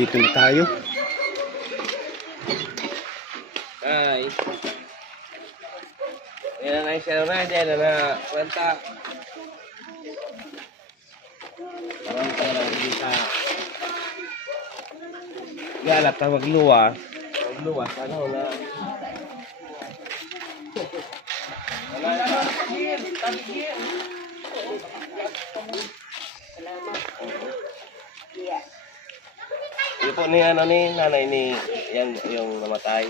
Dito na tayo. Ay. Yan na siya na dyan na kwenta. Parang parang hindi ka galap na magluwas. Magluwas, ano na. Wala na. Yung po ni ano ni nanay ni yan yung namatay.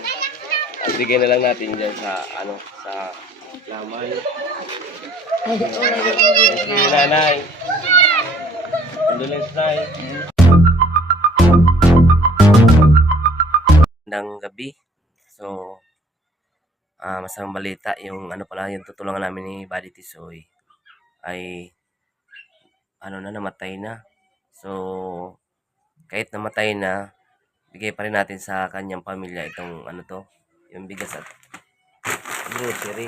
At bigay na lang natin dyan sa ano sa lamay. Si nanay. Condolence nay. Ng gabi. So, ah masamang balita yung ano pala yung tutulungan namin ni Buddy Tisoy ay ano na namatay na. So, kahit namatay na, bigay pa rin natin sa kanyang pamilya itong ano to, yung bigas at grocery.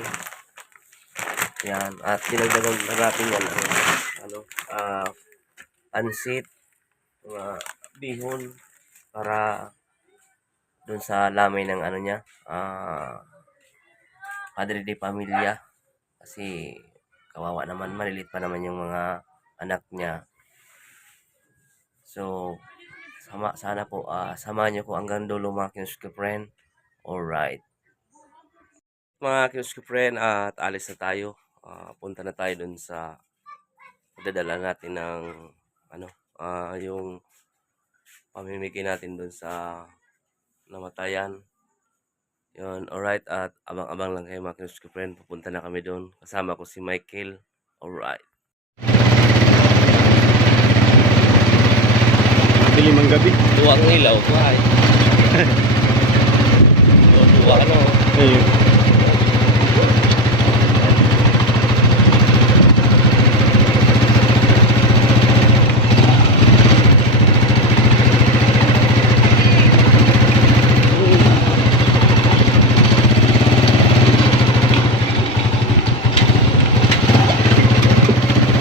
Yan. At dinagdagan na natin yan ano, ano ah pansit, mga bihon, para dun sa lamay ng ano niya, ah Padre de Pamilya. Kasi kawawa naman, malilit pa naman yung mga anak niya. So, sama, sana po, ah samahan niyo po hanggang dulo mga kinuski friend. Alright. Mga kinuski friend, at alis na tayo. Ah, punta na tayo dun sa dadala natin ng ano, ah yung pamimigay natin dun sa namatayan. Yun, alright. At abang-abang lang kayo mga kinuski friend. Pupunta na kami doon. Kasama ko si Michael. Alright. Madilim ang gabi. Duwa ang ilaw. Duwa ano. Ayun.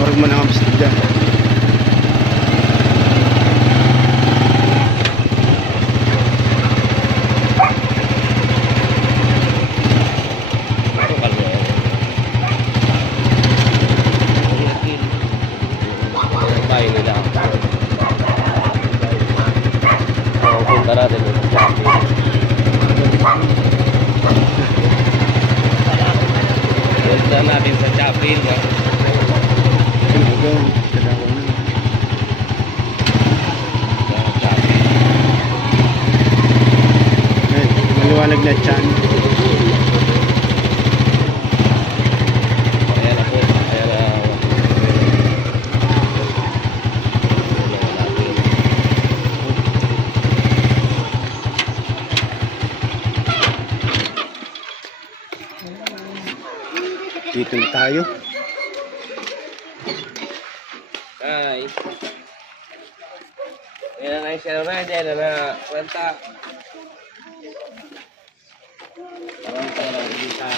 Huwag mo na ang dyan. Ito kalmo. Ang bahay nila. Oo, punta natin doon sa shopping. Punta natin sa. Ayun, maliwanag na chan. Ayan ako. Ayan na. Tulungan natin. Dito na tayo. Ay. Yan na siya na dyan na kwenta. Parang parang hindi ka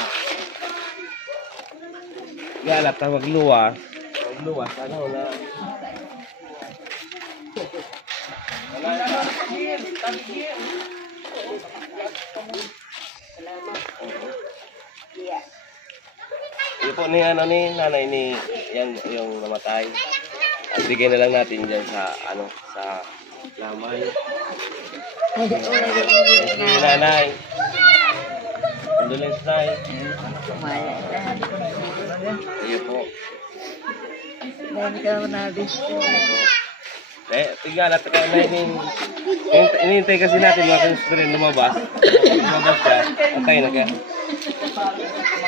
galap na magluwas. Magluwas, ano na. Wala na. Yung po ni ano ni nanay ni yan yung namatay. At bigay na lang natin dyan sa ano sa lamay. Si nanay. Condolence nay. Iyo po. Eh, tingnan natin kaya na ini inintay kasi natin mga kanista rin lumabas. Lumabas siya. Patay na kaya.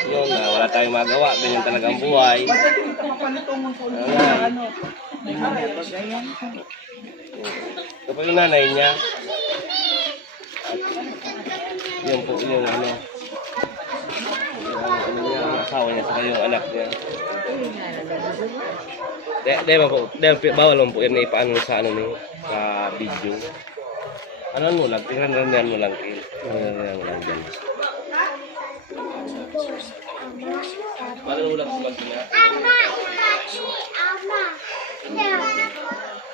Yun na, wala tayong magawa. Ganyan talaga ang buhay. Nanay. Ito po yung nanay niya. At yun po yung ano. Yung ano asawa niya sa yung anak niya. Di, di ba po, di, bawal lang po yan na ipaano sa ano ni, sa video. Ano mo lang, tingnan rin mo lang, Kil. Tingnan mo lang dyan. Paano mo lang sumat niya?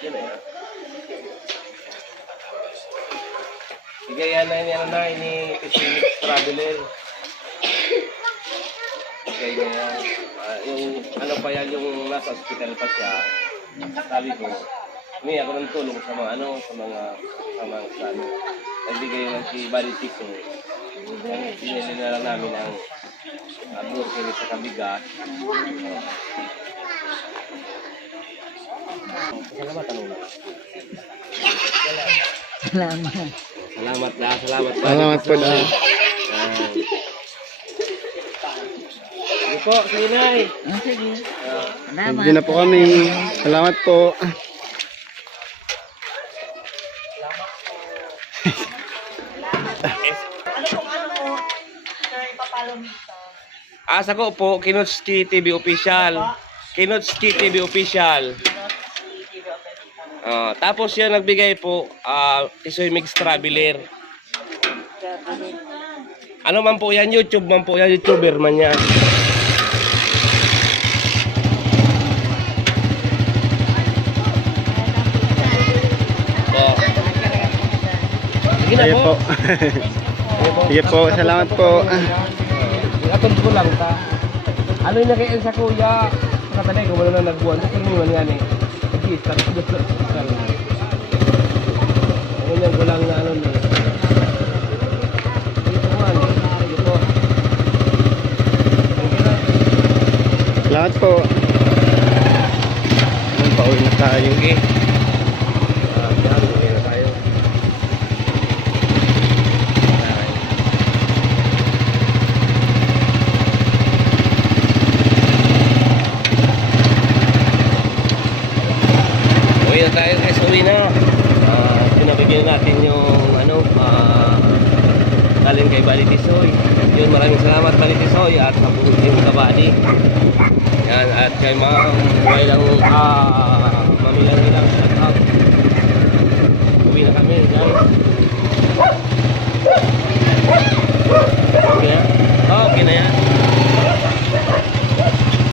Yan na yan. Bigayan na niya na ini Pacific Traveler. Na yan. Ah, yung ano pa yan, yung nasa hospital pa siya. Sabi ko, may ako ng tulong sa mga ano, sa mga sa mga sa ano. Nagbigay lang si Buddy Tiso. Pinili na lang namin ang uh, burger sa kabigas. Salamat ano lang. Salamat. Salamat na, salamat pa. Salamat po na. Sige po, sige. Ah, sige. Ah, Salamat. Hindi na po kami. Salamat po. Asa ko po, Kinutski TV Official. Kinutski TV Official. Ah, tapos yan nagbigay po, ah, Tisoy Mix Traveler. Ano man po yan, YouTube man po yan, YouTuber man yan. Sige po. Sige po. Salamat po. Atong ko lang ta. Ano yung nakain sa kuya? Katanay ko na nagbuwan. Ito yung mga yan eh. Sige, start ko gusto. Ano yung gulang na ano na. Man. Sige po. Pauwi na tayo. Sige. Uwi na tayo guys, uwi na. Uh, natin yung ano, ah, uh, talin kay Balitisoy. Yun, maraming salamat Balitisoy at sa buong team Kabali. Yan, at kay Ma'am Wailang, ah, uh, Mamilang Ilang, shout out. Uwi na kami, guys. Okay okay na yan.